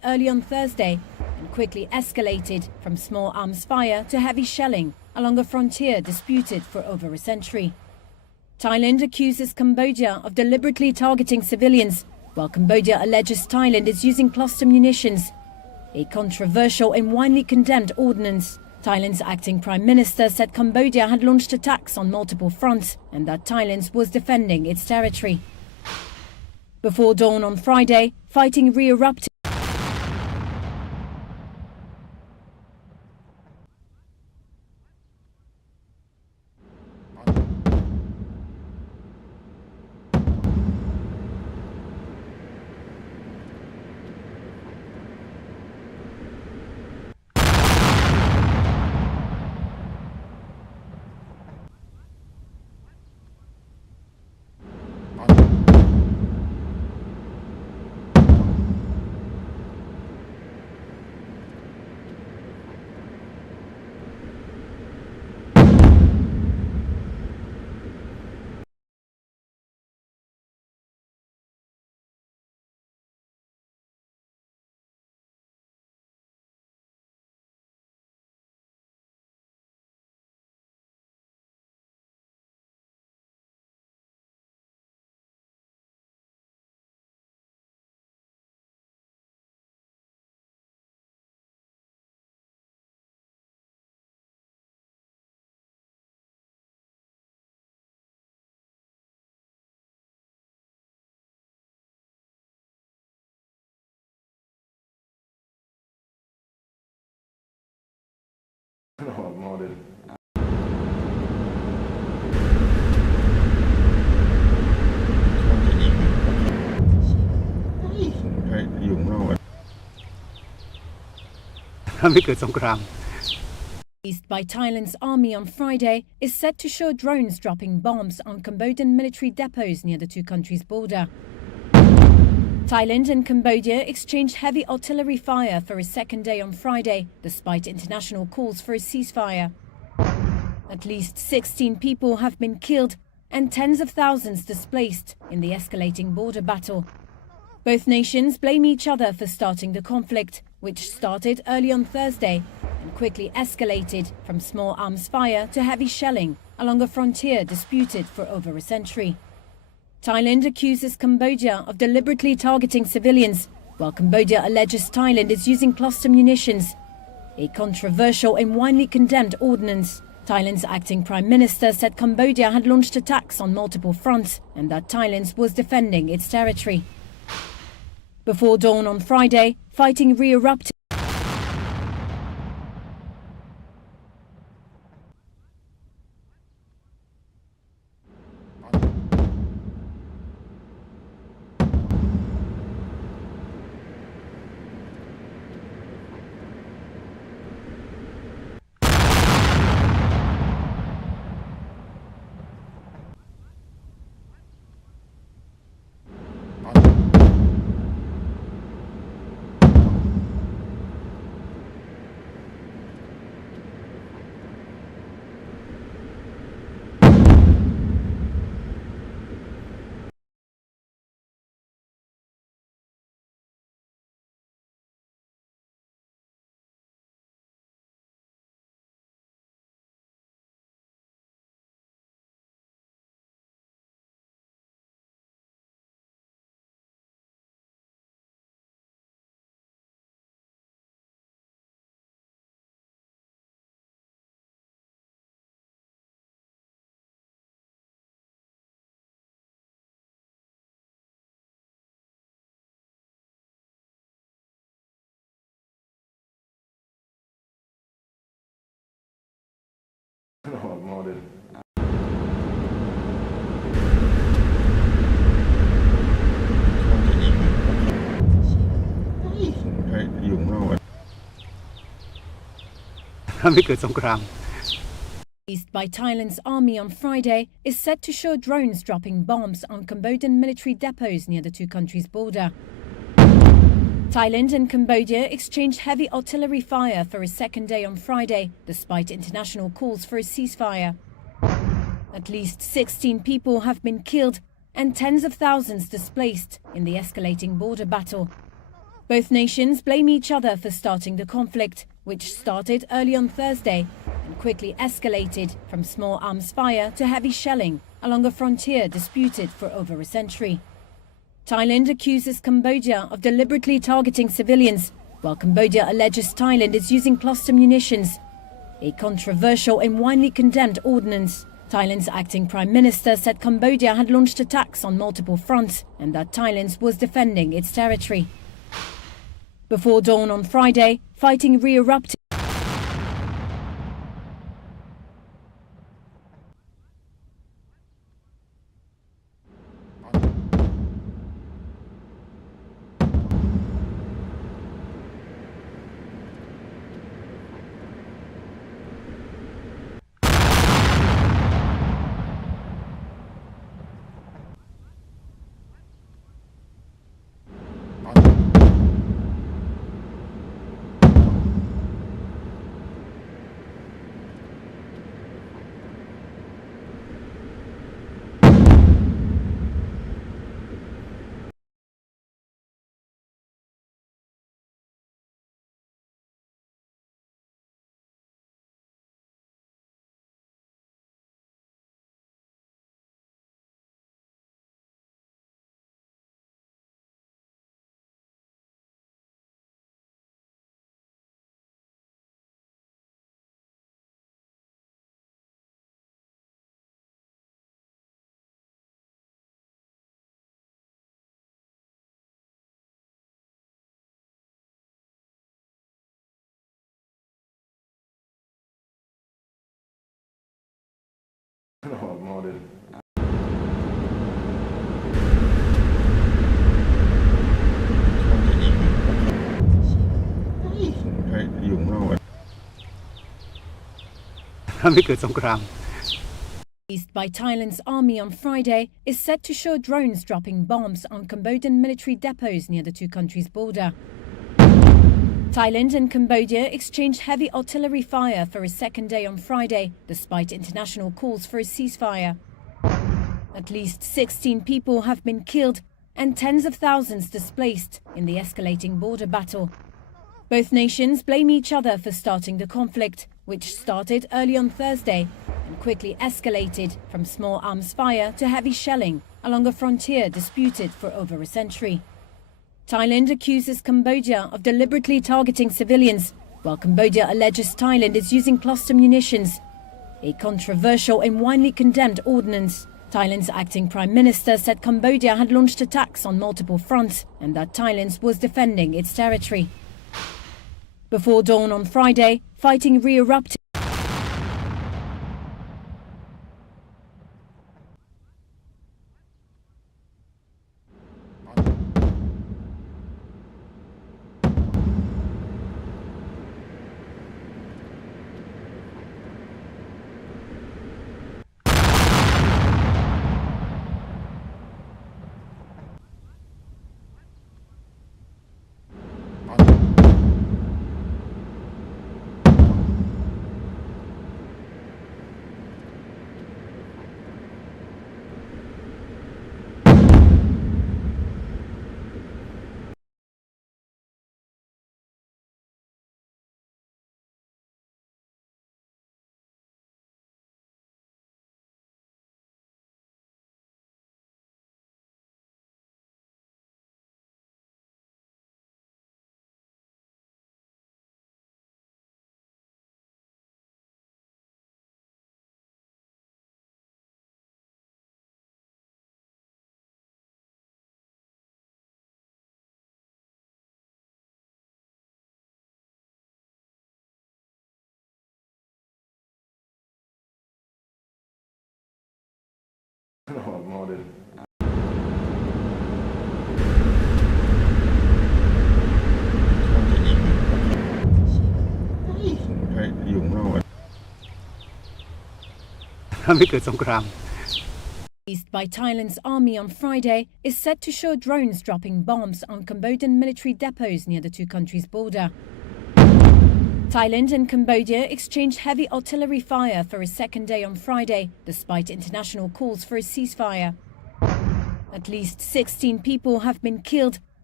early on Thursday and quickly escalated from small arms fire to heavy shelling along a frontier disputed for over a century. Thailand accuses Cambodia of deliberately targeting civilians, while Cambodia alleges Thailand is using cluster munitions, a controversial and widely condemned ordinance. Thailand's acting Prime Minister said Cambodia had launched attacks on multiple fronts and that Thailand was defending its territory. Before dawn on Friday, fighting re-erupted. Released by Thailand's army on Friday is said to show drones dropping bombs on Cambodian military depots near the two countries' border. Thailand and Cambodia exchanged heavy artillery fire for a second day on Friday, despite international calls for a ceasefire. At least 16 people have been killed and tens of thousands displaced in the escalating border battle. Both nations blame each other for starting the conflict, which started early on Thursday and quickly escalated from small arms fire to heavy shelling along a frontier disputed for over a century. Thailand accuses Cambodia of deliberately targeting civilians, while Cambodia alleges Thailand is using cluster munitions, a controversial and widely condemned ordinance. Thailand's acting Prime Minister said Cambodia had launched attacks on multiple fronts and that Thailand was defending its territory. Before dawn on Friday, fighting re-erupted. Released by Thailand's army on Friday is said to show drones dropping bombs on Cambodian military depots near the two countries' border. Thailand and Cambodia exchanged heavy artillery fire for a second day on Friday, despite international calls for a ceasefire. At least 16 people have been killed and tens of thousands displaced in the escalating border battle. Both nations blame each other for starting the conflict, which started early on Thursday and quickly escalated from small arms fire to heavy shelling along a frontier disputed for over a century. Thailand accuses Cambodia of deliberately targeting civilians, while Cambodia alleges Thailand is using cluster munitions, a controversial and widely condemned ordinance. Thailand's acting prime minister said Cambodia had launched attacks on multiple fronts and that Thailand was defending its territory. Before dawn on Friday, fighting re-erupted. Released by Thailand's army on Friday is said to show drones dropping bombs on Cambodian military depots near the two countries' border. Thailand and Cambodia exchanged heavy artillery fire for a second day on Friday, despite international calls for a ceasefire. At least 16 people have been killed and tens of thousands displaced in the escalating border battle. Both nations blame each other for starting the conflict, which started early on Thursday and quickly escalated from small arms fire to heavy shelling along a frontier disputed for over a century. Thailand accuses Cambodia of deliberately targeting civilians, while Cambodia alleges Thailand is using cluster munitions, a controversial and widely condemned ordinance. Thailand's acting prime minister said Cambodia had launched attacks on multiple fronts and that Thailand was defending its territory. Before dawn on Friday, fighting re-erupted. Released by Thailand's army on Friday is said to show drones dropping bombs on Cambodian military depots near the two countries' border. Thailand and Cambodia exchanged heavy artillery fire for a second day on Friday, despite international calls for a ceasefire. At least 16 people have been killed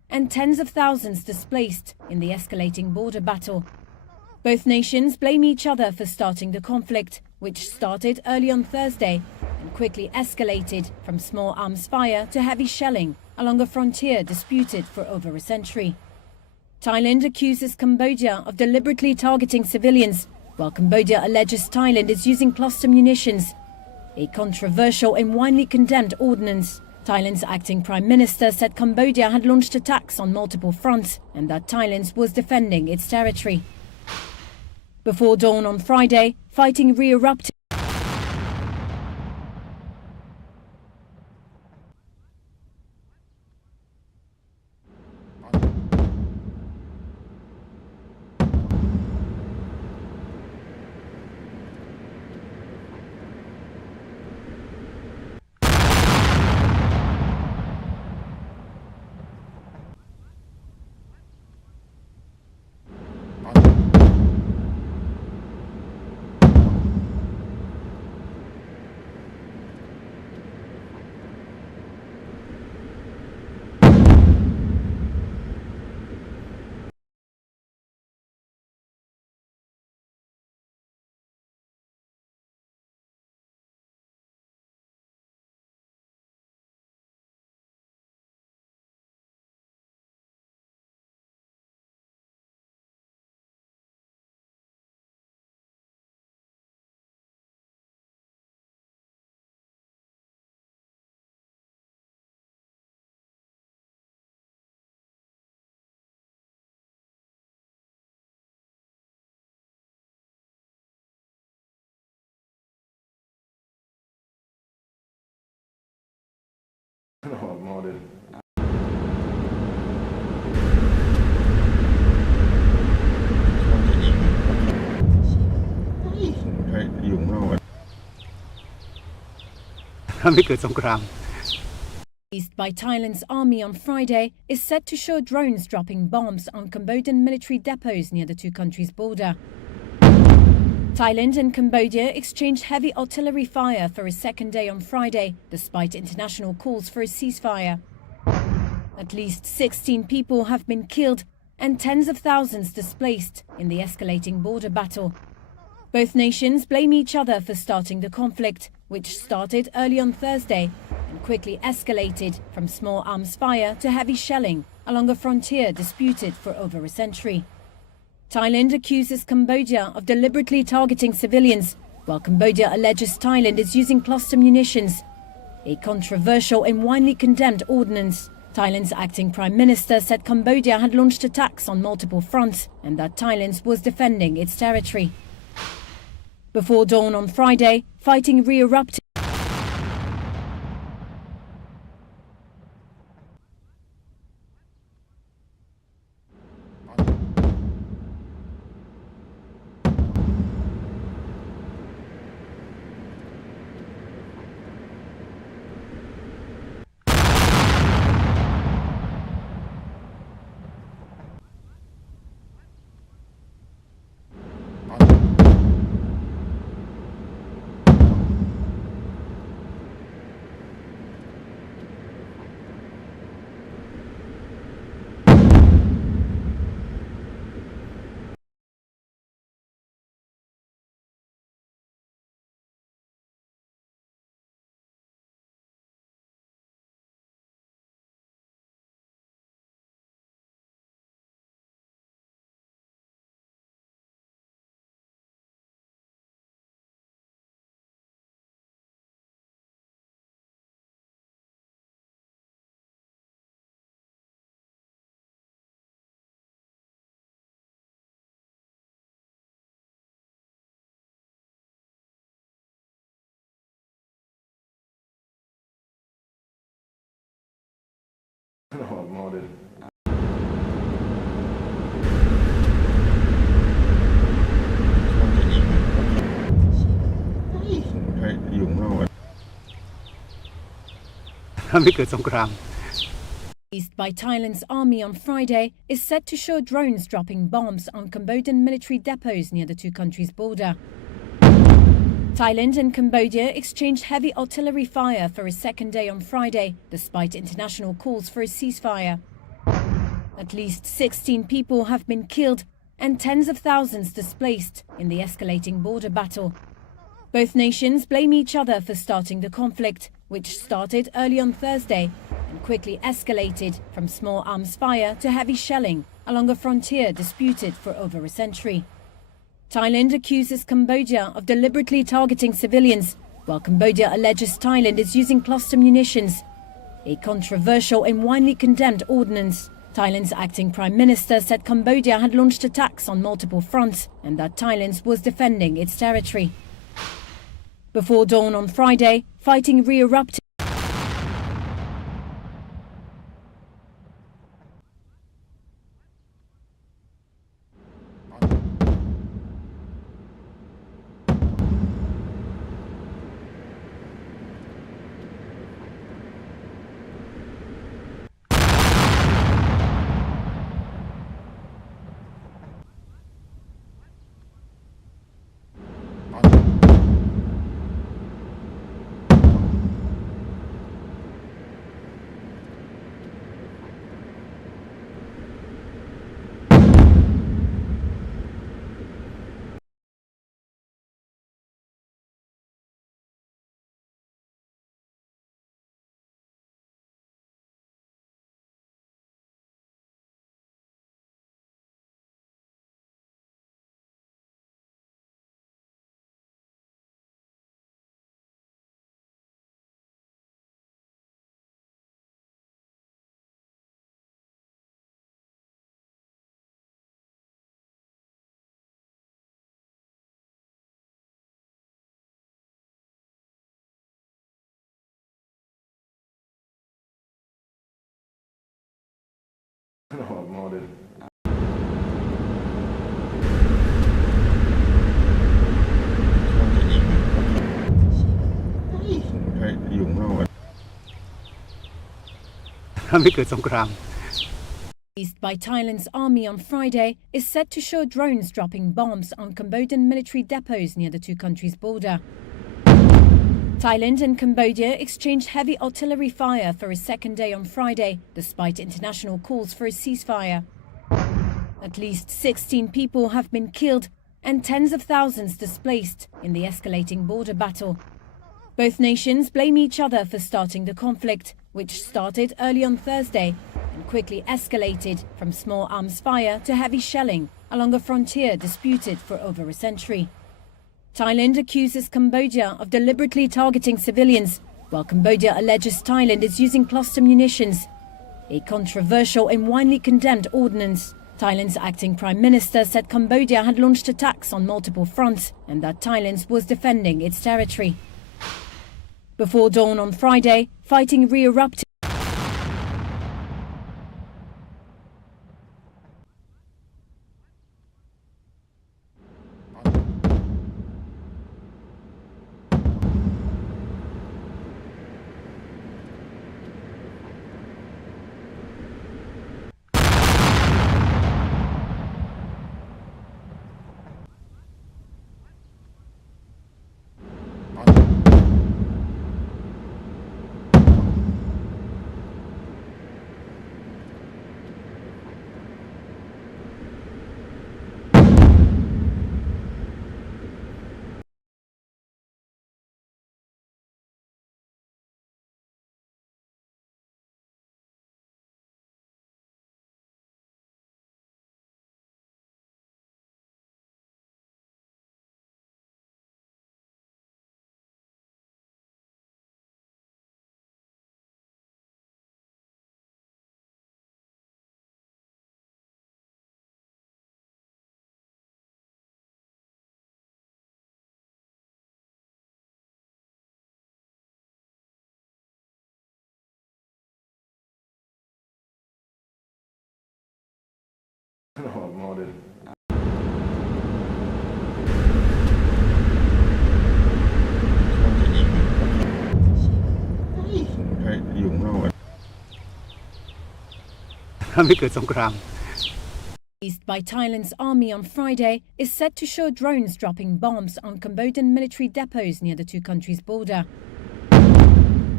and tens of thousands displaced in the escalating border battle. Both nations blame each other for starting the conflict, which started early on Thursday and quickly escalated from small arms fire to heavy shelling along a frontier disputed for over a century. Thailand accuses Cambodia of deliberately targeting civilians, while Cambodia alleges Thailand is using cluster munitions, a controversial and widely condemned ordinance. Thailand's acting prime minister said Cambodia had launched attacks on multiple fronts and that Thailand was defending its territory. Before dawn on Friday, fighting re-erupted. Released by Thailand's army on Friday is said to show drones dropping bombs on Cambodian military depots near the two countries' border. Thailand and Cambodia exchanged heavy artillery fire for a second day on Friday, despite international calls for a ceasefire. At least 16 people have been killed and tens of thousands displaced in the escalating border battle. Both nations blame each other for starting the conflict, which started early on Thursday and quickly escalated from small arms fire to heavy shelling along a frontier disputed for over a century. Thailand accuses Cambodia of deliberately targeting civilians, while Cambodia alleges Thailand is using cluster munitions, a controversial and widely condemned ordinance. Thailand's acting prime minister said Cambodia had launched attacks on multiple fronts and that Thailand was defending its territory. Before dawn on Friday, fighting re-erupted. Released by Thailand's army on Friday is said to show drones dropping bombs on Cambodian military depots near the two countries' border. Thailand and Cambodia exchanged heavy artillery fire for a second day on Friday, despite international calls for a ceasefire. At least 16 people have been killed and tens of thousands displaced in the escalating border battle. Both nations blame each other for starting the conflict, which started early on Thursday and quickly escalated from small arms fire to heavy shelling along a frontier disputed for over a century. Thailand accuses Cambodia of deliberately targeting civilians, while Cambodia alleges Thailand is using cluster munitions, a controversial and widely condemned ordinance. Thailand's acting prime minister said Cambodia had launched attacks on multiple fronts and that Thailand was defending its territory. Before dawn on Friday, fighting re-erupted. Released by Thailand's army on Friday is said to show drones dropping bombs on Cambodian military depots near the two countries' border. Thailand and Cambodia exchanged heavy artillery fire for a second day on Friday, despite international calls for a ceasefire. At least 16 people have been killed and tens of thousands displaced in the escalating border battle. Both nations blame each other for starting the conflict, which started early on Thursday and quickly escalated from small arms fire to heavy shelling along a frontier disputed for over a century. Thailand accuses Cambodia of deliberately targeting civilians, while Cambodia alleges Thailand is using cluster munitions, a controversial and widely condemned ordinance. Thailand's acting prime minister said Cambodia had launched attacks on multiple fronts and that Thailand was defending its territory. Before dawn on Friday, fighting re-erupted. Released by Thailand's army on Friday is said to show drones dropping bombs on Cambodian military depots near the two countries' border.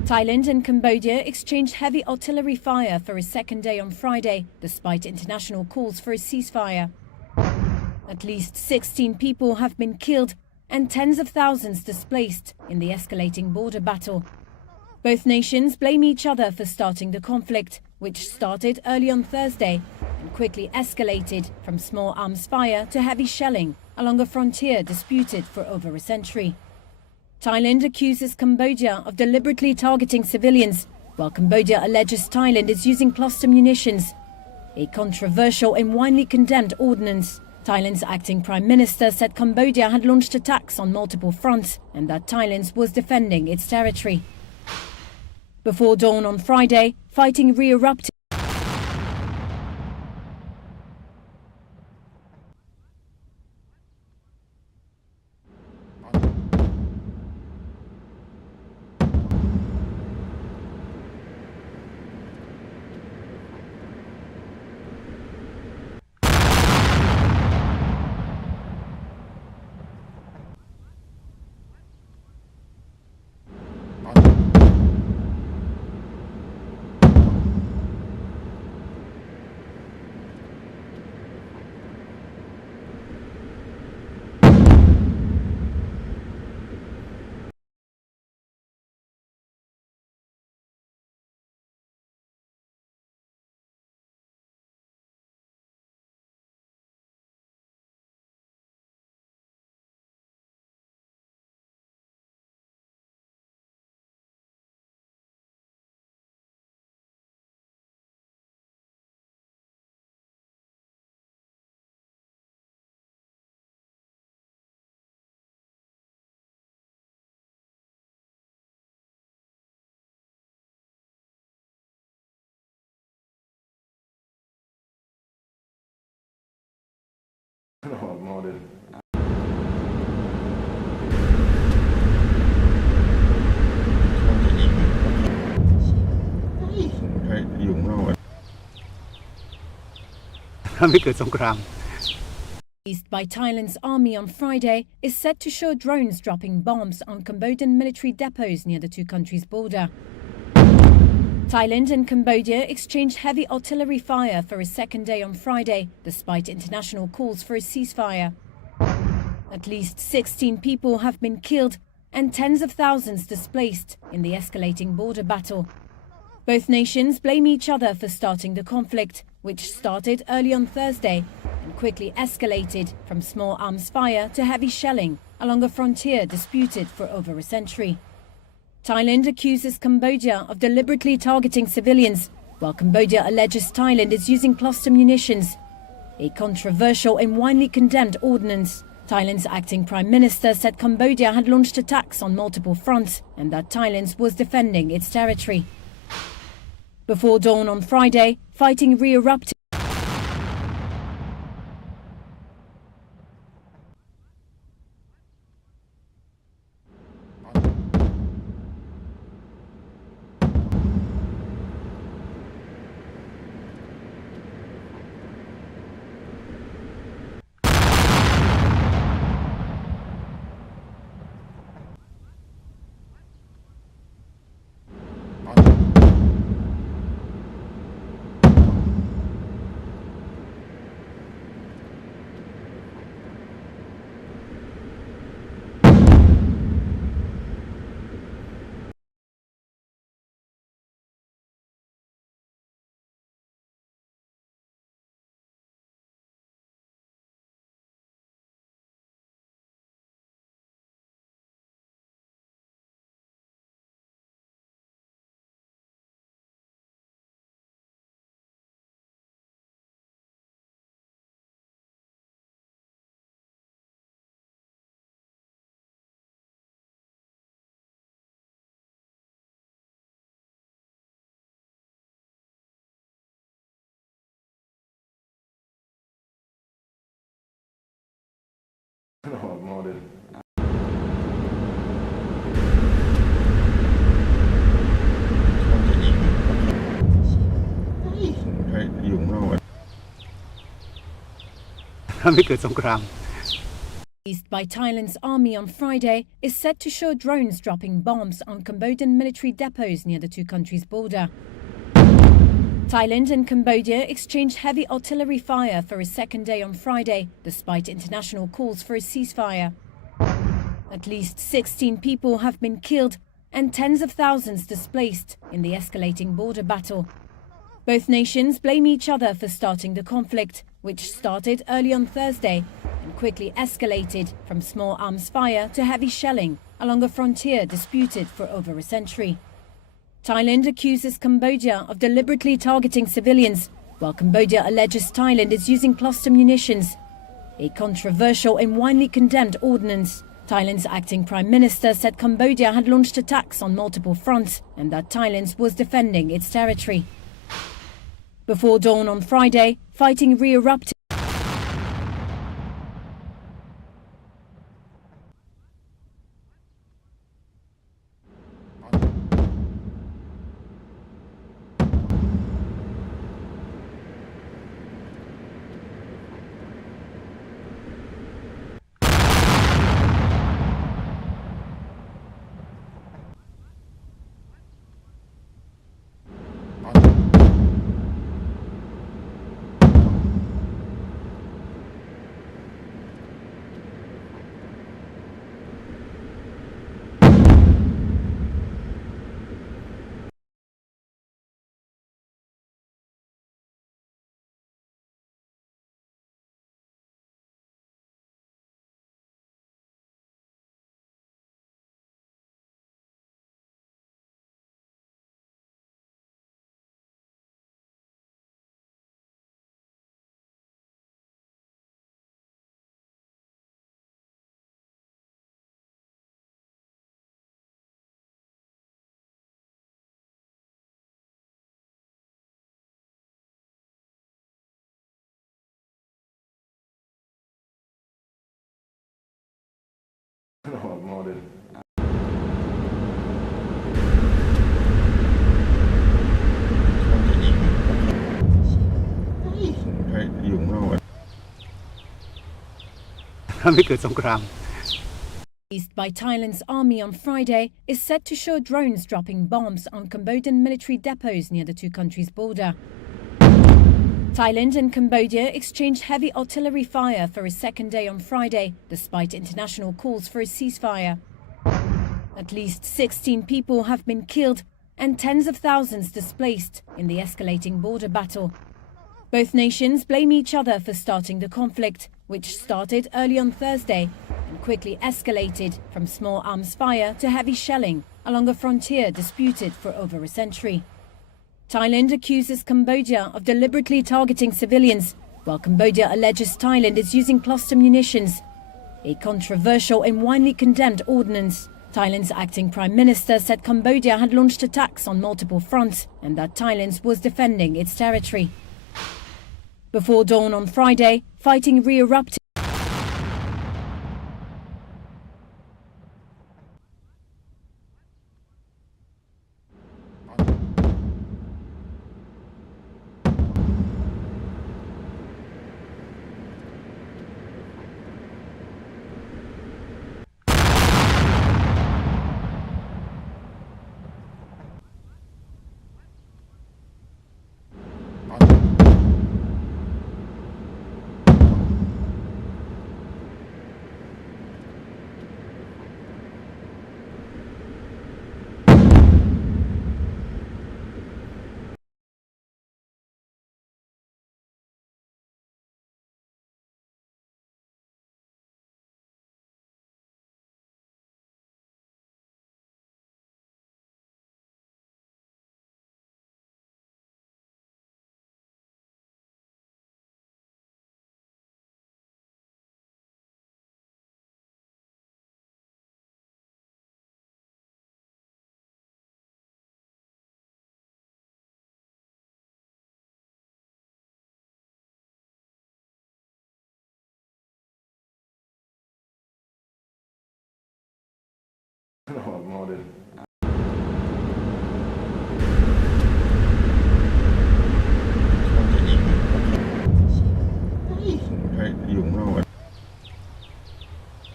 Thailand and Cambodia exchanged heavy artillery fire for a second day on Friday, despite international calls for a ceasefire. At least 16 people have been killed and tens of thousands displaced in the escalating border battle. Both nations blame each other for starting the conflict, which started early on Thursday and quickly escalated from small arms fire to heavy shelling along a frontier disputed for over a century. Thailand accuses Cambodia of deliberately targeting civilians, while Cambodia alleges Thailand is using cluster munitions, a controversial and widely condemned ordinance. Thailand's acting prime minister said Cambodia had launched attacks on multiple fronts and that Thailand was defending its territory. Before dawn on Friday, fighting re-erupted. Released by Thailand's army on Friday is said to show drones dropping bombs on Cambodian military depots near the two countries' border. Thailand and Cambodia exchanged heavy artillery fire for a second day on Friday, despite international calls for a ceasefire. At least 16 people have been killed and tens of thousands displaced in the escalating border battle. Both nations blame each other for starting the conflict, which started early on Thursday and quickly escalated from small arms fire to heavy shelling along a frontier disputed for over a century. Thailand accuses Cambodia of deliberately targeting civilians, while Cambodia alleges Thailand is using cluster munitions, a controversial and widely condemned ordinance. Thailand's acting prime minister said Cambodia had launched attacks on multiple fronts and that Thailand was defending its territory. Before dawn on Friday, fighting re-erupted. Released by Thailand's army on Friday is said to show drones dropping bombs on Cambodian military depots near the two countries' border. Thailand and Cambodia exchanged heavy artillery fire for a second day on Friday, despite international calls for a ceasefire. At least 16 people have been killed and tens of thousands displaced in the escalating border battle. Both nations blame each other for starting the conflict, which started early on Thursday and quickly escalated from small arms fire to heavy shelling along a frontier disputed for over a century. Thailand accuses Cambodia of deliberately targeting civilians, while Cambodia alleges Thailand is using cluster munitions, a controversial and widely condemned ordinance. Thailand's acting prime minister said Cambodia had launched attacks on multiple fronts and that Thailand was defending its territory. Before dawn on Friday, fighting re-erupted. Released by Thailand's army on Friday is said to show drones dropping bombs on Cambodian military depots near the two countries' border. Thailand and Cambodia exchanged heavy artillery fire for a second day on Friday, despite international calls for a ceasefire. At least 16 people have been killed and tens of thousands displaced in the escalating border battle. Both nations blame each other for starting the conflict, which started early on Thursday and quickly escalated from small arms fire to heavy shelling along a frontier disputed for over a century. Thailand accuses Cambodia of deliberately targeting civilians, while Cambodia alleges Thailand is using cluster munitions, a controversial and widely condemned ordinance. Thailand's acting prime minister said Cambodia had launched attacks on multiple fronts and that Thailand was defending its territory. Before dawn on Friday, fighting re-erupted.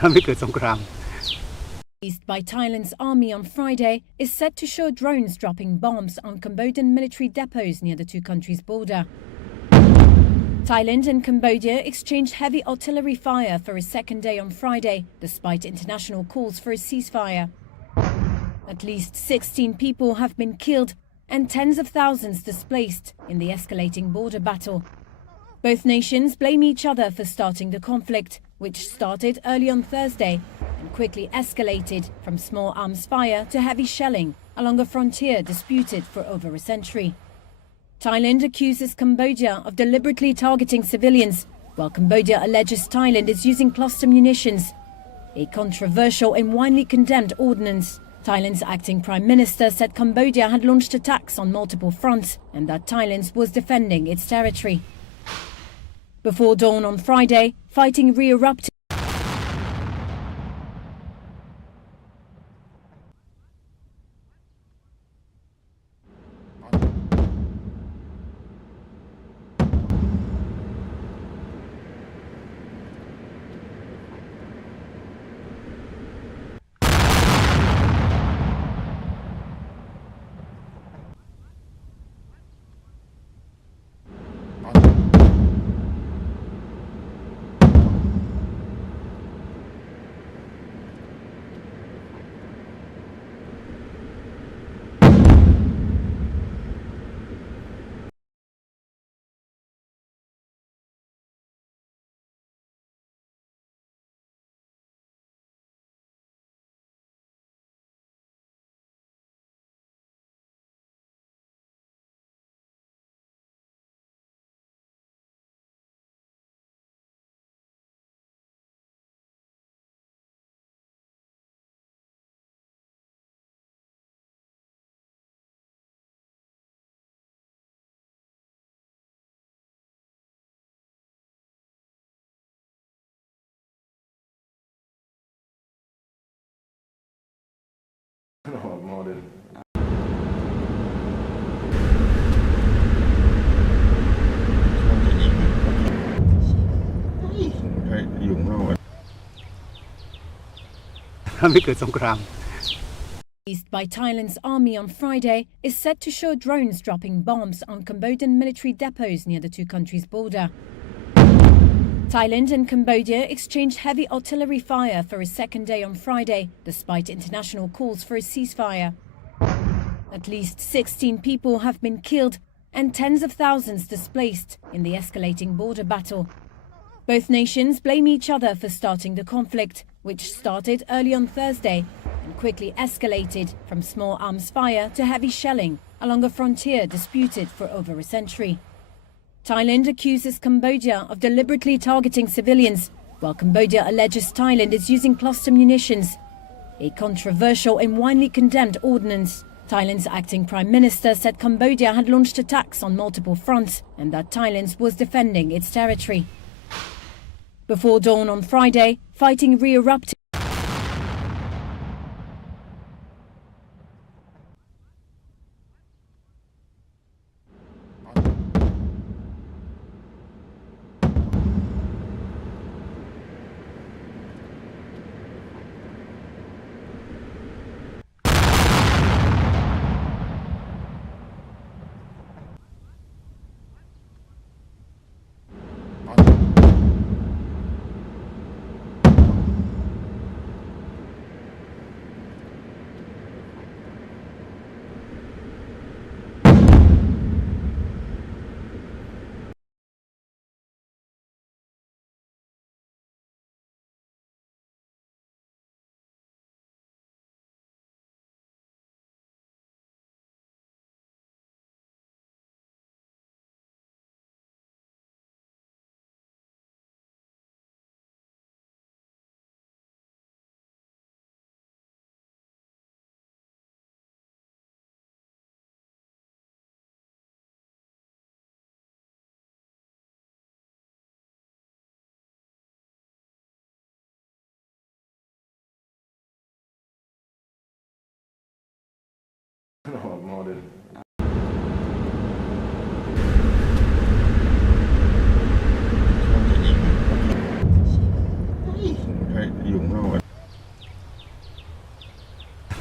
ไม่เกิดสงคราม Released by Thailand's army on Friday is said to show drones dropping bombs on Cambodian military depots near the two countries' border. Thailand and Cambodia exchanged heavy artillery fire for a second day on Friday, despite international calls for a ceasefire. At least 16 people have been killed and tens of thousands displaced in the escalating border battle. Both nations blame each other for starting the conflict, which started early on Thursday and quickly escalated from small arms fire to heavy shelling along a frontier disputed for over a century. Thailand accuses Cambodia of deliberately targeting civilians, while Cambodia alleges Thailand is using cluster munitions, a controversial and widely condemned ordinance. Thailand's acting prime minister said Cambodia had launched attacks on multiple fronts and that Thailand was defending its territory. Before dawn on Friday, fighting re-erupted. Modern. ไม่เกิดสงคราม Released by Thailand's army on Friday is said to show drones dropping bombs on Cambodian military depots near the two countries' border. Thailand and Cambodia exchanged heavy artillery fire for a second day on Friday, despite international calls for a ceasefire. At least 16 people have been killed and tens of thousands displaced in the escalating border battle. Both nations blame each other for starting the conflict, which started early on Thursday and quickly escalated from small arms fire to heavy shelling along a frontier disputed for over a century. Thailand accuses Cambodia of deliberately targeting civilians, while Cambodia alleges Thailand is using cluster munitions, a controversial and widely condemned ordinance. Thailand's acting prime minister said Cambodia had launched attacks on multiple fronts and that Thailand was defending its territory. Before dawn on Friday, fighting re-erupted. Modern. อยู่ข้างนอก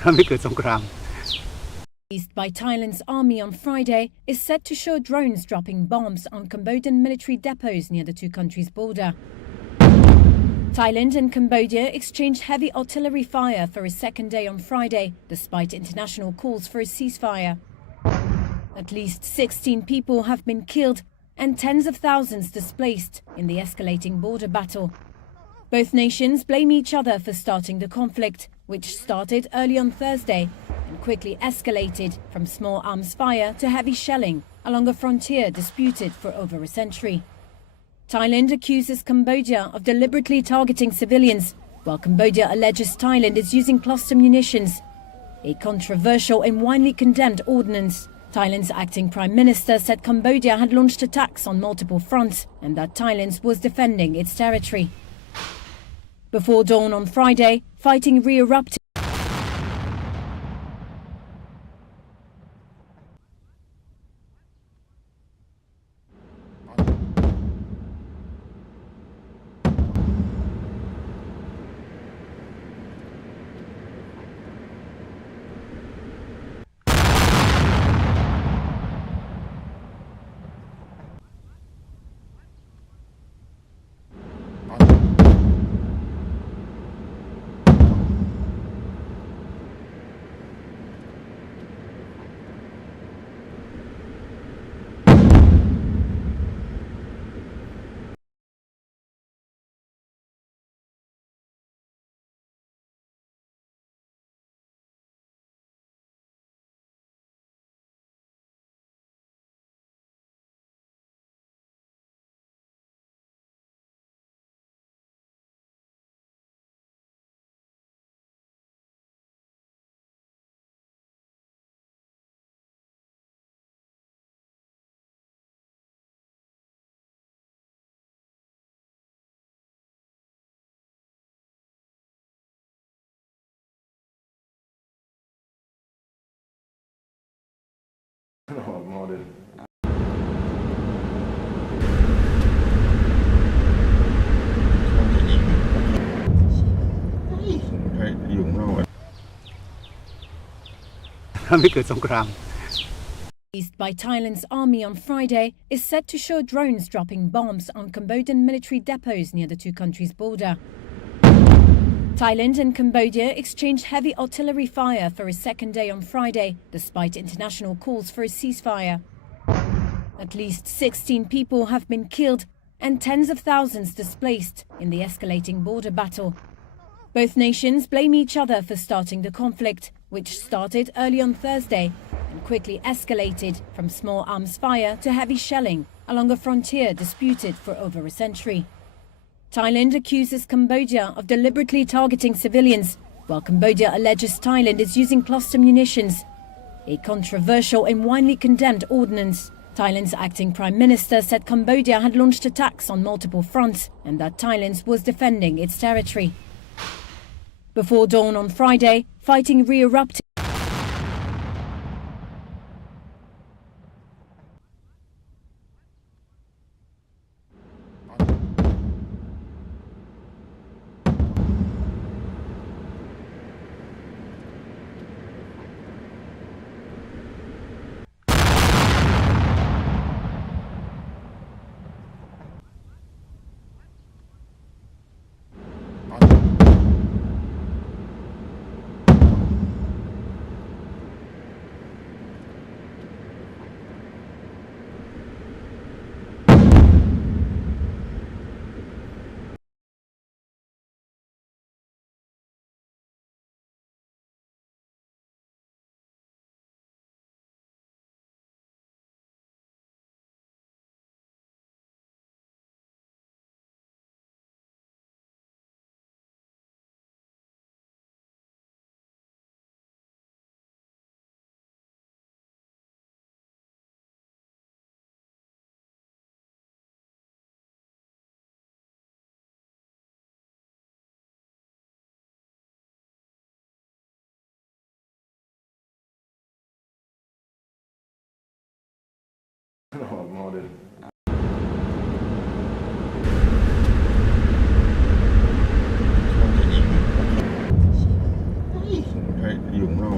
ไม่เกิดสงคราม Released by Thailand's army on Friday is said to show drones dropping bombs on Cambodian military depots near the two countries' border. Thailand and Cambodia exchanged heavy artillery fire for a second day on Friday, despite international calls for a ceasefire. At least 16 people have been killed and tens of thousands displaced in the escalating border battle. Both nations blame each other for starting the conflict, which started early on Thursday and quickly escalated from small arms fire to heavy shelling along a frontier disputed for over a century. Thailand accuses Cambodia of deliberately targeting civilians, while Cambodia alleges Thailand is using cluster munitions, a controversial and widely condemned ordinance. Thailand's acting prime minister said Cambodia had launched attacks on multiple fronts and that Thailand was defending its territory. Before dawn on Friday, fighting re-erupted. Released by Thailand's army on Friday is said to show drones dropping bombs on Cambodian military depots near the two countries' border. Thailand and Cambodia exchanged heavy artillery fire for a second day on Friday, despite international calls for a ceasefire. At least 16 people have been killed and tens of thousands displaced in the escalating border battle. Both nations blame each other for starting the conflict, which started early on Thursday and quickly escalated from small arms fire to heavy shelling along a frontier disputed for over a century. Thailand accuses Cambodia of deliberately targeting civilians, while Cambodia alleges Thailand is using cluster munitions, a controversial and widely condemned ordinance. Thailand's acting prime minister said Cambodia had launched attacks on multiple fronts and that Thailand was defending its territory. Before dawn on Friday, fighting re-erupted.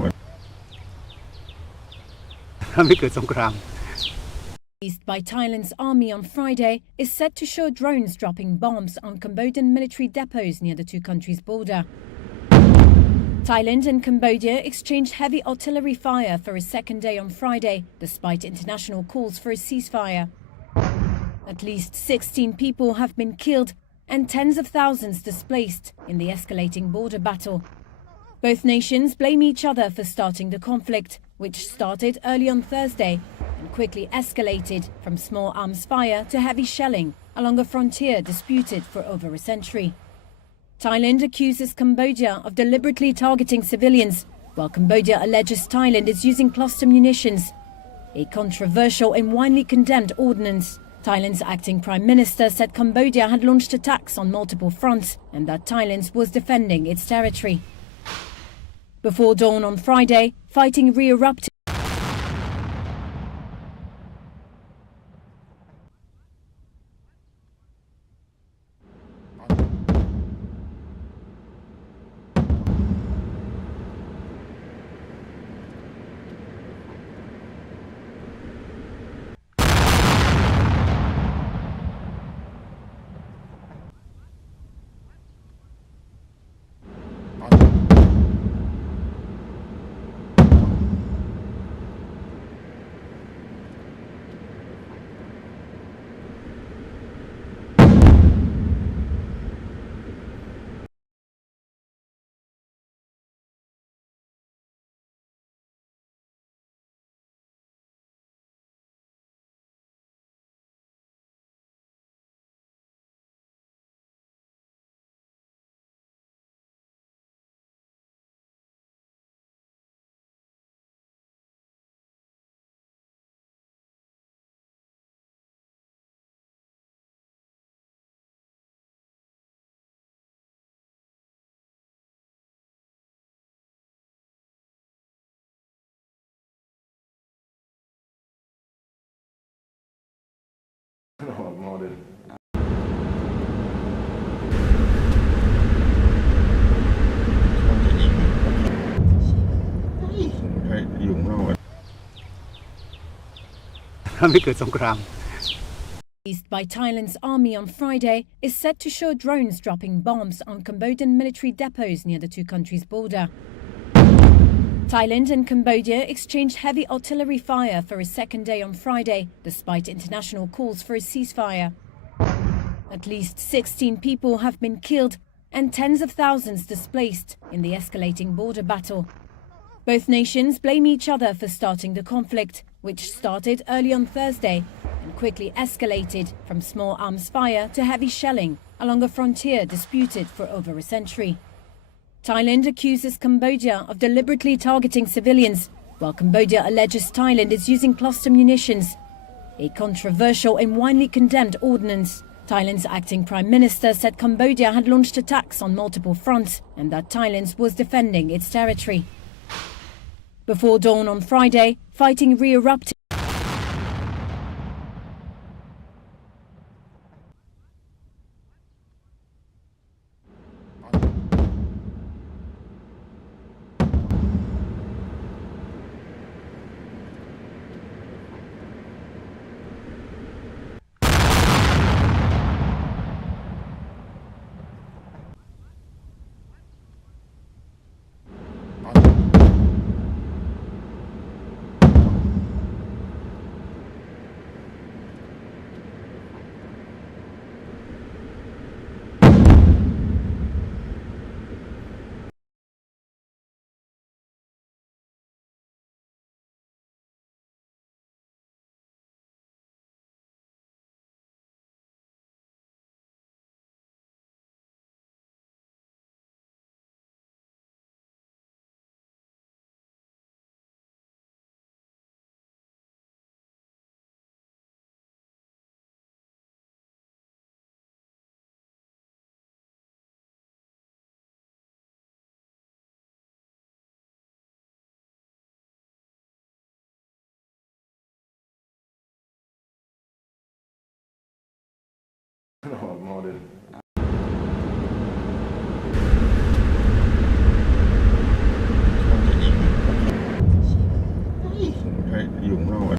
ไม่เกิดสงคราม Released by Thailand's army on Friday is said to show drones dropping bombs on Cambodian military depots near the two countries' border. Thailand and Cambodia exchanged heavy artillery fire for a second day on Friday, despite international calls for a ceasefire. At least 16 people have been killed and tens of thousands displaced in the escalating border battle. Both nations blame each other for starting the conflict, which started early on Thursday and quickly escalated from small arms fire to heavy shelling along a frontier disputed for over a century. Thailand accuses Cambodia of deliberately targeting civilians, while Cambodia alleges Thailand is using cluster munitions, a controversial and widely condemned ordinance. Thailand's acting prime minister said Cambodia had launched attacks on multiple fronts and that Thailand was defending its territory. Before dawn on Friday, fighting re-erupted. Released by Thailand's army on Friday is said to show drones dropping bombs on Cambodian military depots near the two countries' border. Thailand and Cambodia exchanged heavy artillery fire for a second day on Friday, despite international calls for a ceasefire. At least 16 people have been killed and tens of thousands displaced in the escalating border battle. Both nations blame each other for starting the conflict, which started early on Thursday and quickly escalated from small arms fire to heavy shelling along a frontier disputed for over a century. Thailand accuses Cambodia of deliberately targeting civilians, while Cambodia alleges Thailand is using cluster munitions, a controversial and widely condemned ordinance. Thailand's acting prime minister said Cambodia had launched attacks on multiple fronts and that Thailand was defending its territory. Before dawn on Friday, fighting re-erupted. Model. อยู่ข้างนอก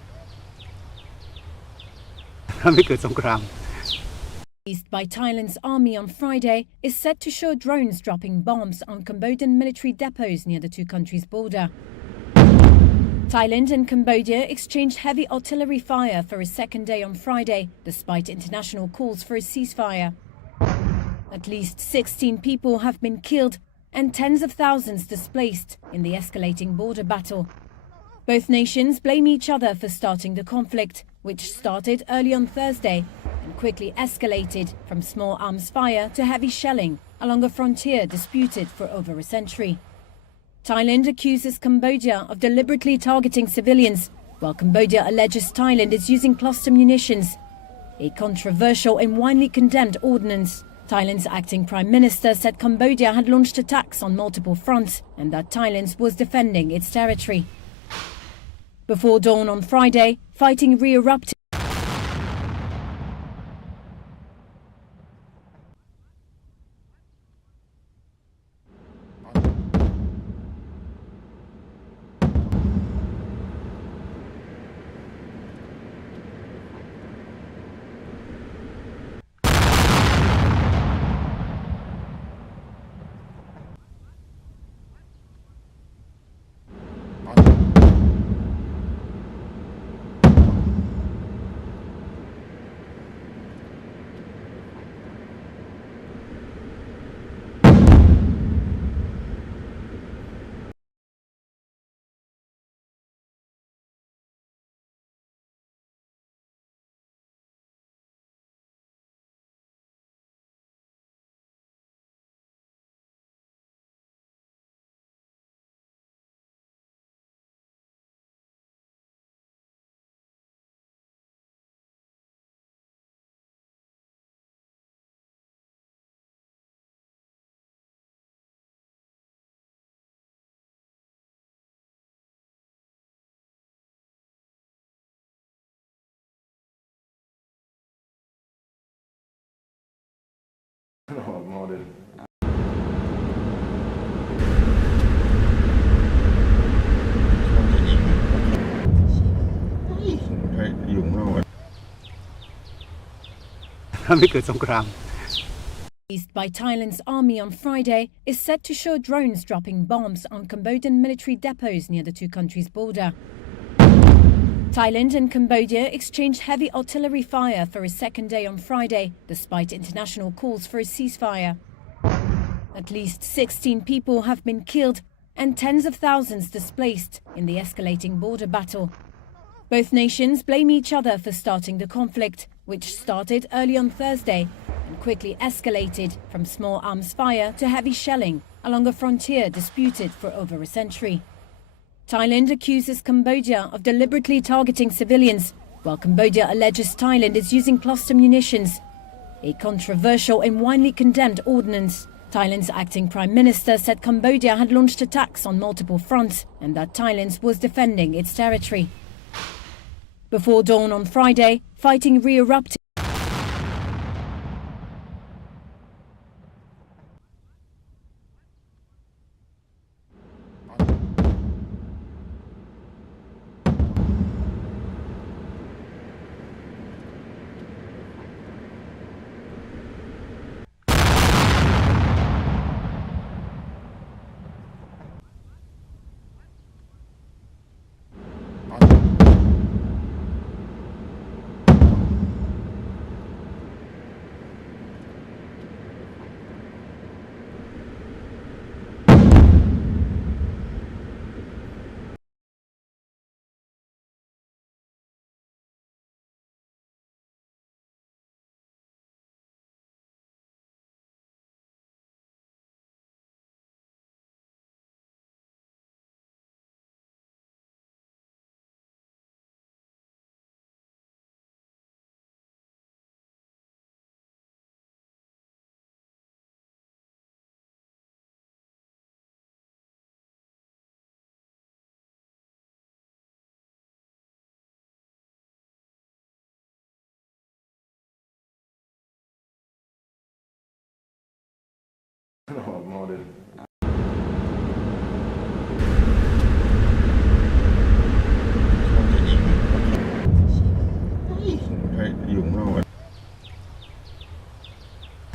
ไม่เกิดสงคราม Released by Thailand's army on Friday is said to show drones dropping bombs on Cambodian military depots near the two countries' border. Thailand and Cambodia exchanged heavy artillery fire for a second day on Friday, despite international calls for a ceasefire. At least 16 people have been killed and tens of thousands displaced in the escalating border battle. Both nations blame each other for starting the conflict, which started early on Thursday and quickly escalated from small arms fire to heavy shelling along a frontier disputed for over a century. Thailand accuses Cambodia of deliberately targeting civilians, while Cambodia alleges Thailand is using cluster munitions, a controversial and widely condemned ordinance. Thailand's acting prime minister said Cambodia had launched attacks on multiple fronts and that Thailand was defending its territory. Before dawn on Friday, fighting re-erupted. Model. ไม่เกิดสงคราม Released by Thailand's army on Friday is said to show drones dropping bombs on Cambodian military depots near the two countries' border. Thailand and Cambodia exchanged heavy artillery fire for a second day on Friday, despite international calls for a ceasefire. At least 16 people have been killed and tens of thousands displaced in the escalating border battle. Both nations blame each other for starting the conflict, which started early on Thursday and quickly escalated from small arms fire to heavy shelling along a frontier disputed for over a century. Thailand accuses Cambodia of deliberately targeting civilians, while Cambodia alleges Thailand is using cluster munitions, a controversial and widely condemned ordinance. Thailand's acting prime minister said Cambodia had launched attacks on multiple fronts and that Thailand was defending its territory. Before dawn on Friday, fighting re-erupted. Model. อยู่ข้างนอก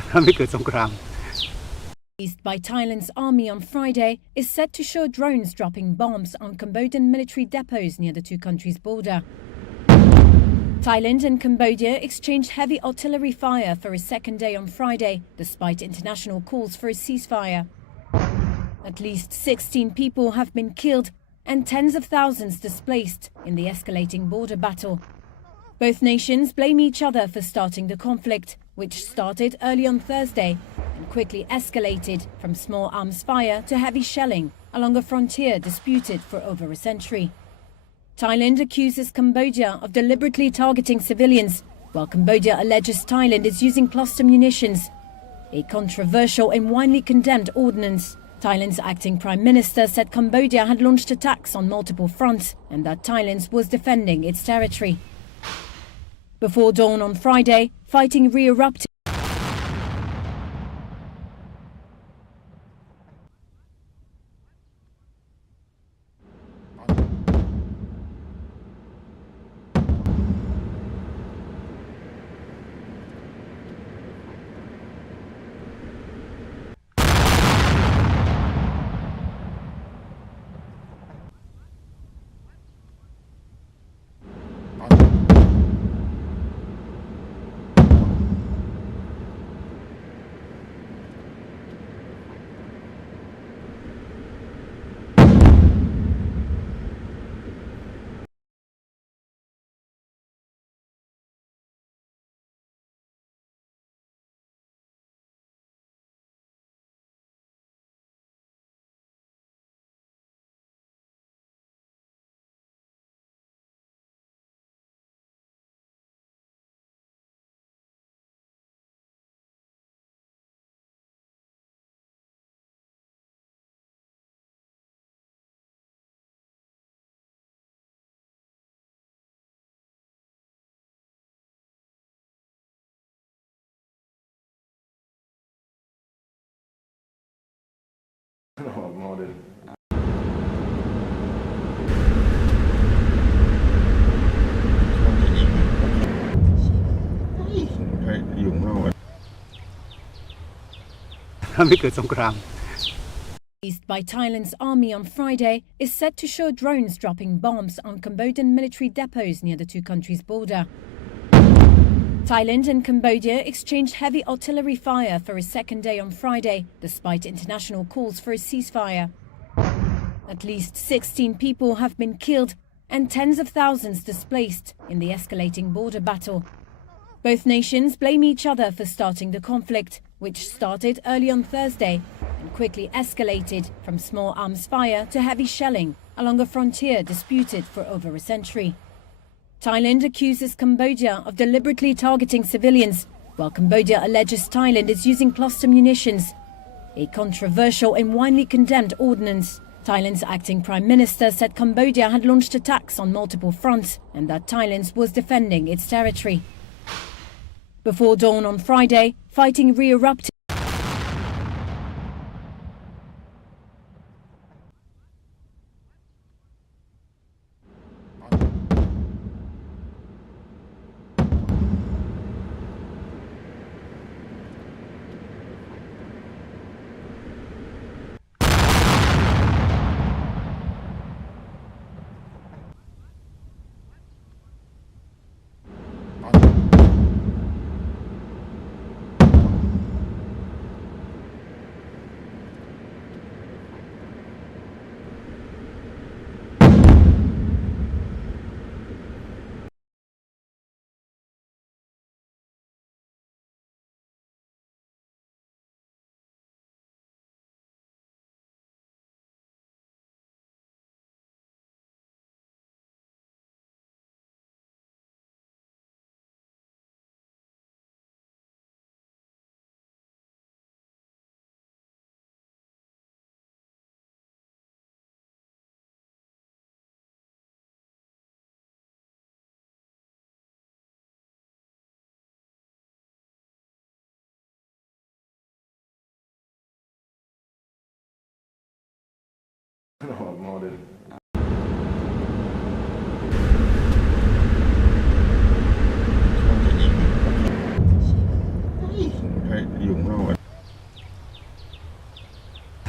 ถ้าไม่เกิดสงคราม Released by Thailand's army on Friday is said to show drones dropping bombs on Cambodian military depots near the two countries' border. Thailand and Cambodia exchanged heavy artillery fire for a second day on Friday, despite international calls for a ceasefire. At least 16 people have been killed and tens of thousands displaced in the escalating border battle. Both nations blame each other for starting the conflict, which started early on Thursday and quickly escalated from small arms fire to heavy shelling along a frontier disputed for over a century. Thailand accuses Cambodia of deliberately targeting civilians, while Cambodia alleges Thailand is using cluster munitions, a controversial and widely condemned ordinance. Thailand's acting prime minister said Cambodia had launched attacks on multiple fronts and that Thailand was defending its territory. Before dawn on Friday, fighting re-erupted. Model. Released by Thailand's army on Friday is said to show drones dropping bombs on Cambodian military depots near the two countries' border. Thailand and Cambodia exchanged heavy artillery fire for a second day on Friday, despite international calls for a ceasefire. At least 16 people have been killed and tens of thousands displaced in the escalating border battle. Both nations blame each other for starting the conflict, which started early on Thursday and quickly escalated from small arms fire to heavy shelling along a frontier disputed for over a century. Thailand accuses Cambodia of deliberately targeting civilians, while Cambodia alleges Thailand is using cluster munitions, a controversial and widely condemned ordinance. Thailand's acting prime minister said Cambodia had launched attacks on multiple fronts and that Thailand was defending its territory. Before dawn on Friday, fighting re-erupted. Model. Shiva.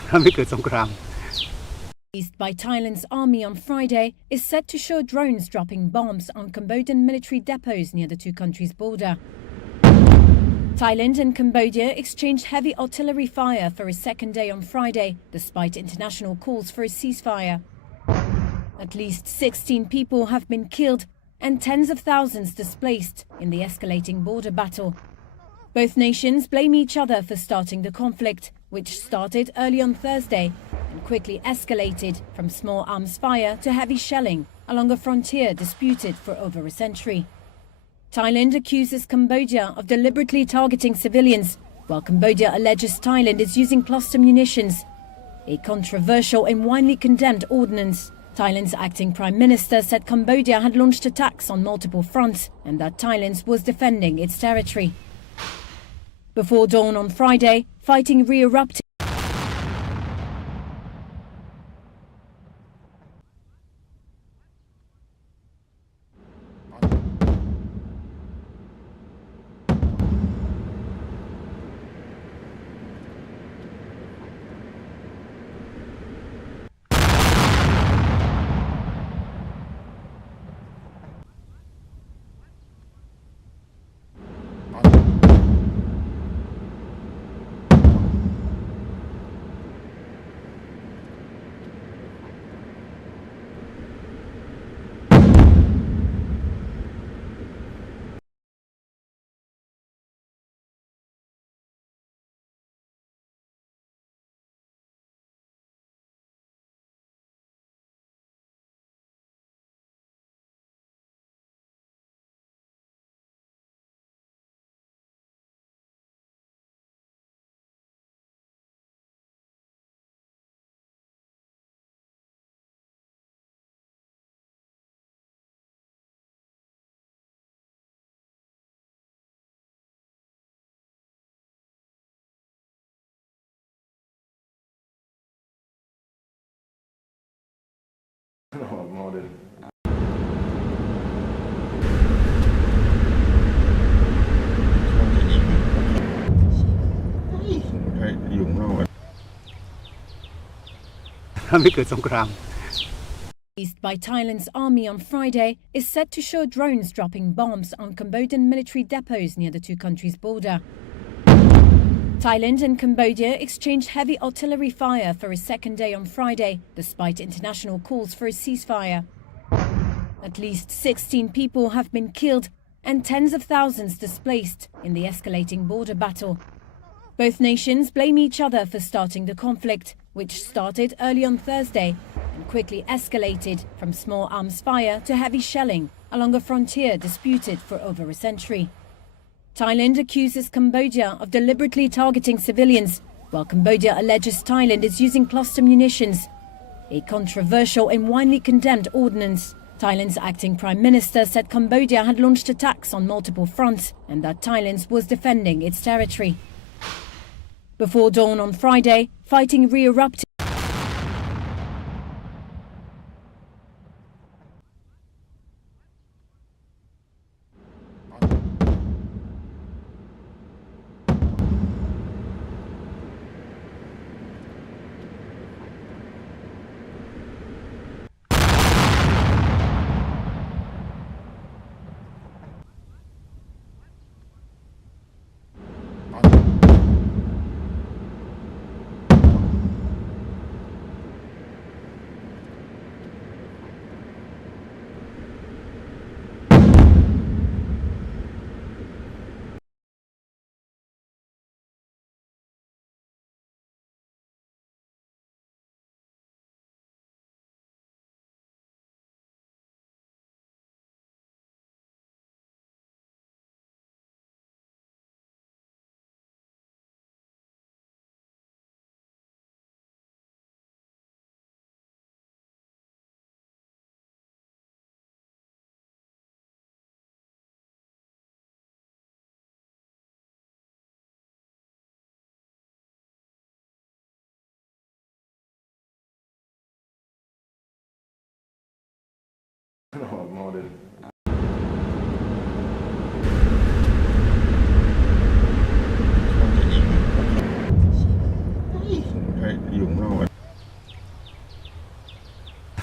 ถ้าไม่เกิดสงคราม Released by Thailand's army on Friday is said to show drones dropping bombs on Cambodian military depots near the two countries' border. Thailand and Cambodia exchanged heavy artillery fire for a second day on Friday, despite international calls for a ceasefire. At least 16 people have been killed and tens of thousands displaced in the escalating border battle. Both nations blame each other for starting the conflict, which started early on Thursday and quickly escalated from small arms fire to heavy shelling along a frontier disputed for over a century. Thailand accuses Cambodia of deliberately targeting civilians, while Cambodia alleges Thailand is using cluster munitions, a controversial and widely condemned ordinance. Thailand's acting prime minister said Cambodia had launched attacks on multiple fronts and that Thailand was defending its territory. Before dawn on Friday, fighting re-erupted. Released by Thailand's army on Friday is said to show drones dropping bombs on Cambodian military depots near the two countries' border. Thailand and Cambodia exchanged heavy artillery fire for a second day on Friday, despite international calls for a ceasefire. At least 16 people have been killed and tens of thousands displaced in the escalating border battle. Both nations blame each other for starting the conflict, which started early on Thursday and quickly escalated from small arms fire to heavy shelling along a frontier disputed for over a century. Thailand accuses Cambodia of deliberately targeting civilians, while Cambodia alleges Thailand is using cluster munitions, a controversial and widely condemned ordinance. Thailand's acting prime minister said Cambodia had launched attacks on multiple fronts and that Thailand was defending its territory. Before dawn on Friday, fighting re-erupted.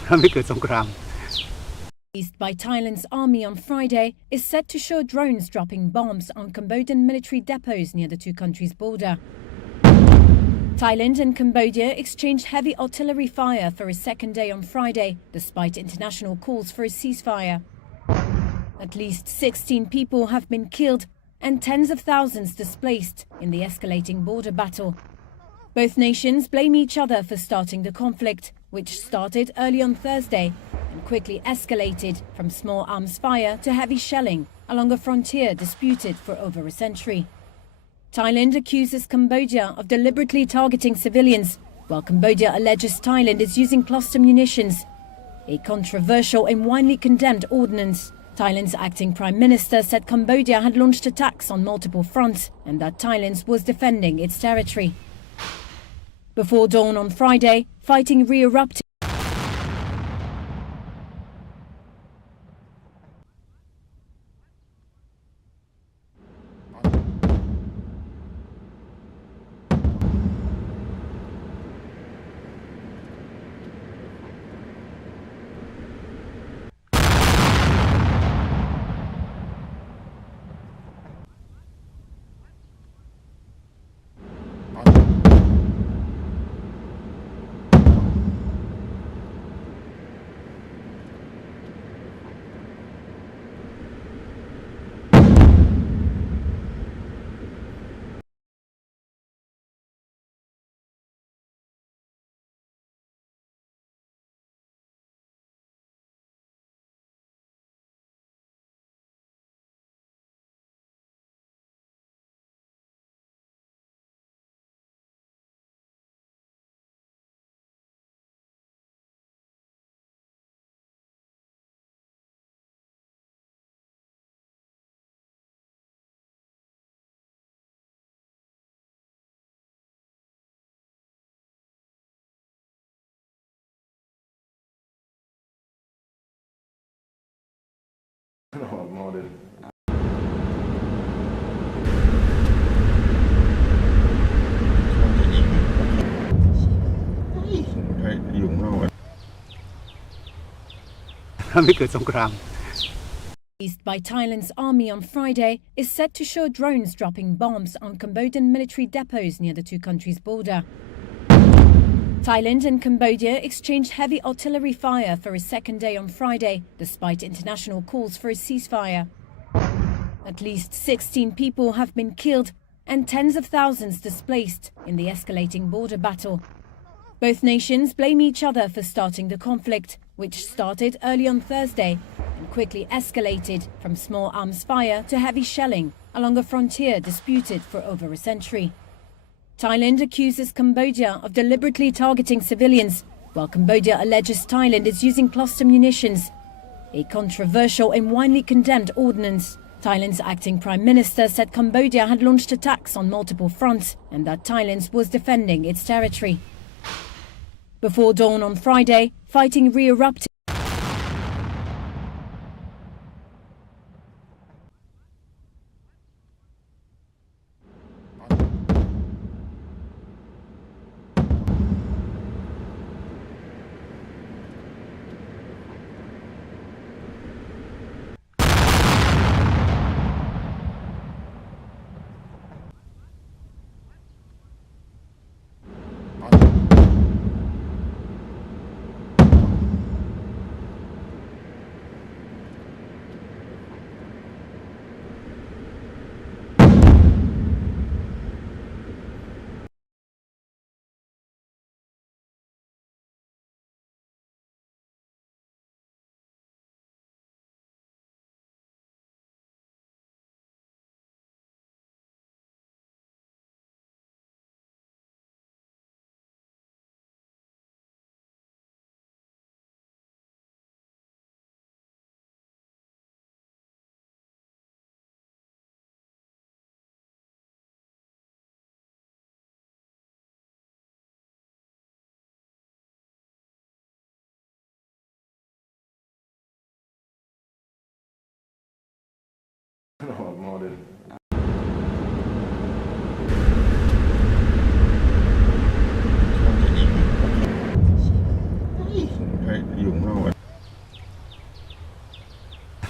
ถ้าไม่เกิดสงคราม Released by Thailand's army on Friday is said to show drones dropping bombs on Cambodian military depots near the two countries' border. Thailand and Cambodia exchanged heavy artillery fire for a second day on Friday, despite international calls for a ceasefire. At least 16 people have been killed and tens of thousands displaced in the escalating border battle. Both nations blame each other for starting the conflict, which started early on Thursday and quickly escalated from small arms fire to heavy shelling along a frontier disputed for over a century. Thailand accuses Cambodia of deliberately targeting civilians, while Cambodia alleges Thailand is using cluster munitions, a controversial and widely condemned ordinance. Thailand's acting prime minister said Cambodia had launched attacks on multiple fronts and that Thailand was defending its territory. Before dawn on Friday, fighting re-erupted. Released by Thailand's army on Friday is said to show drones dropping bombs on Cambodian military depots near the two countries' border. Thailand and Cambodia exchanged heavy artillery fire for a second day on Friday, despite international calls for a ceasefire. At least 16 people have been killed and tens of thousands displaced in the escalating border battle. Both nations blame each other for starting the conflict, which started early on Thursday and quickly escalated from small arms fire to heavy shelling along a frontier disputed for over a century. Thailand accuses Cambodia of deliberately targeting civilians, while Cambodia alleges Thailand is using cluster munitions, a controversial and widely condemned ordinance. Thailand's acting prime minister said Cambodia had launched attacks on multiple fronts and that Thailand was defending its territory. Before dawn on Friday, fighting re-erupted.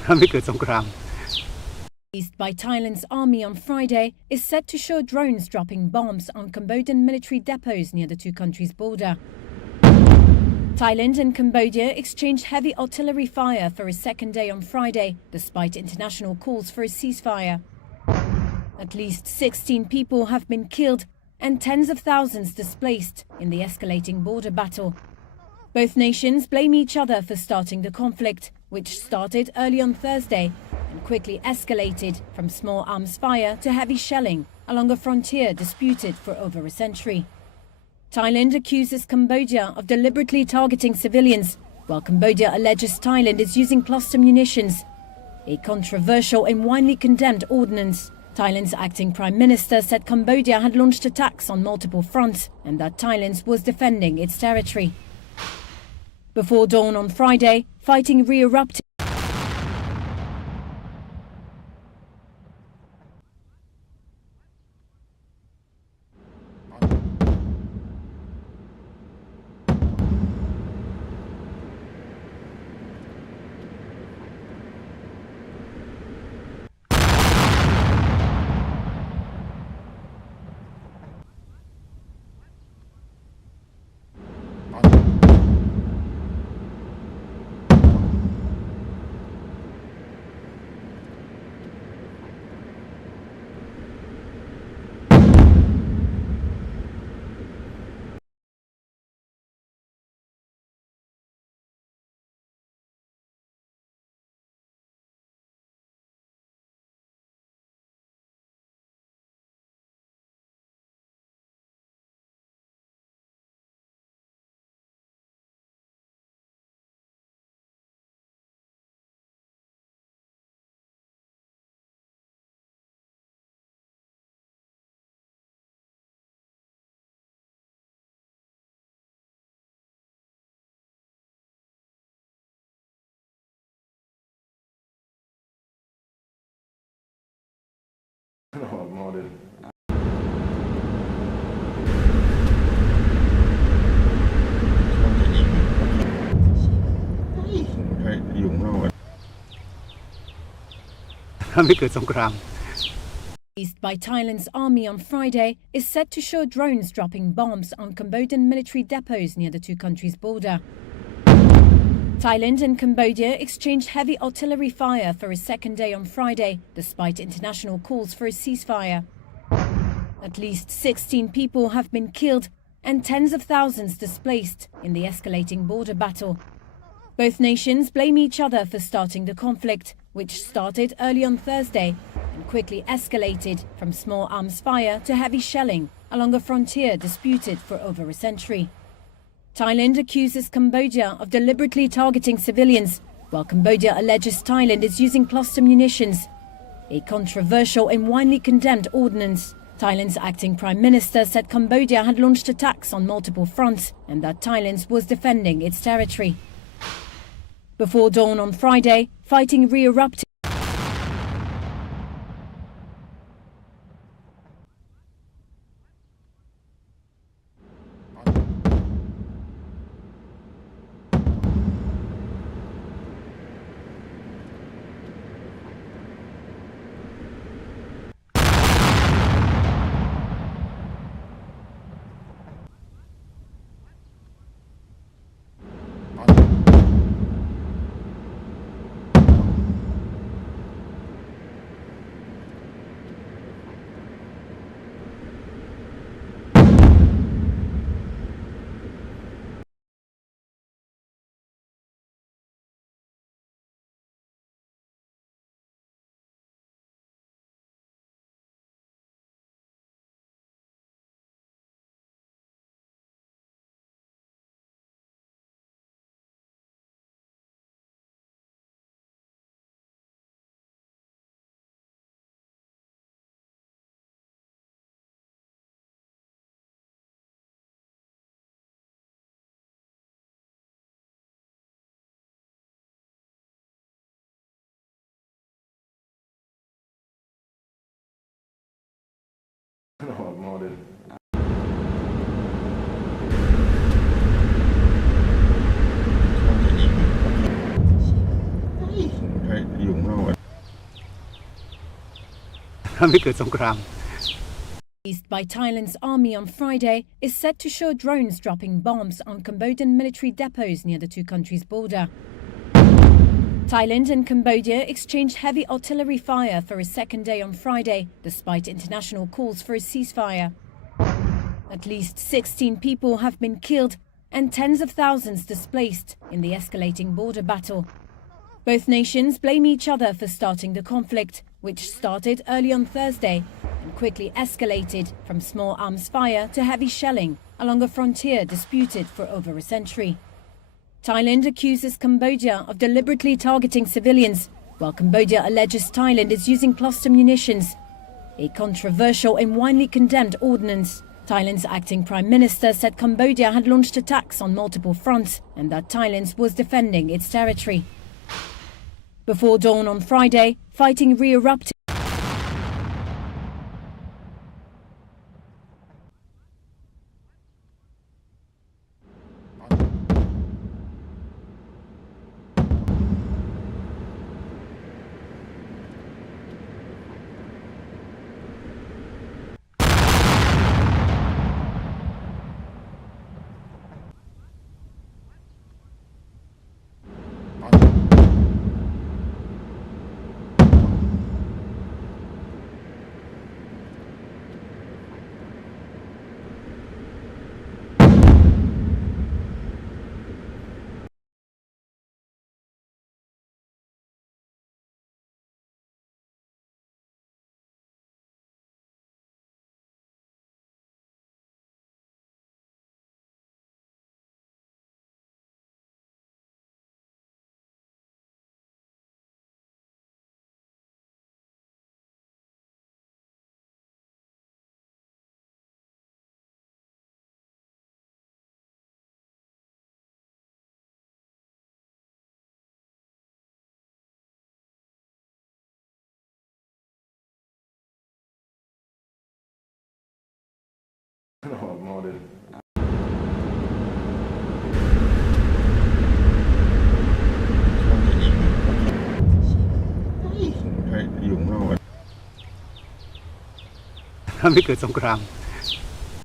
ถ้าไม่เกิดสงคราม Released by Thailand's army on Friday is said to show drones dropping bombs on Cambodian military depots near the two countries' border. Thailand and Cambodia exchanged heavy artillery fire for a second day on Friday, despite international calls for a ceasefire. At least 16 people have been killed and tens of thousands displaced in the escalating border battle. Both nations blame each other for starting the conflict, which started early on Thursday and quickly escalated from small arms fire to heavy shelling along a frontier disputed for over a century. Thailand accuses Cambodia of deliberately targeting civilians, while Cambodia alleges Thailand is using cluster munitions, a controversial and widely condemned ordinance. Thailand's acting prime minister said Cambodia had launched attacks on multiple fronts and that Thailand was defending its territory. Before dawn on Friday, fighting re-erupted. Released by Thailand's army on Friday is said to show drones dropping bombs on Cambodian military depots near the two countries' border. Thailand and Cambodia exchanged heavy artillery fire for a second day on Friday, despite international calls for a ceasefire. At least 16 people have been killed and tens of thousands displaced in the escalating border battle. Both nations blame each other for starting the conflict, which started early on Thursday and quickly escalated from small arms fire to heavy shelling along a frontier disputed for over a century. Thailand accuses Cambodia of deliberately targeting civilians, while Cambodia alleges Thailand is using cluster munitions, a controversial and widely condemned ordinance. Thailand's acting prime minister said Cambodia had launched attacks on multiple fronts and that Thailand was defending its territory. Before dawn on Friday, fighting re-erupted. ถ้าไม่เกิดสงคราม Released by Thailand's army on Friday is said to show drones dropping bombs on Cambodian military depots near the two countries' border. Thailand and Cambodia exchanged heavy artillery fire for a second day on Friday, despite international calls for a ceasefire. At least 16 people have been killed and tens of thousands displaced in the escalating border battle. Both nations blame each other for starting the conflict, which started early on Thursday and quickly escalated from small arms fire to heavy shelling along a frontier disputed for over a century. Thailand accuses Cambodia of deliberately targeting civilians, while Cambodia alleges Thailand is using cluster munitions, a controversial and widely condemned ordinance. Thailand's acting prime minister said Cambodia had launched attacks on multiple fronts and that Thailand was defending its territory. Before dawn on Friday, fighting re-erupted.ถ้าไม่เกิดสงคราม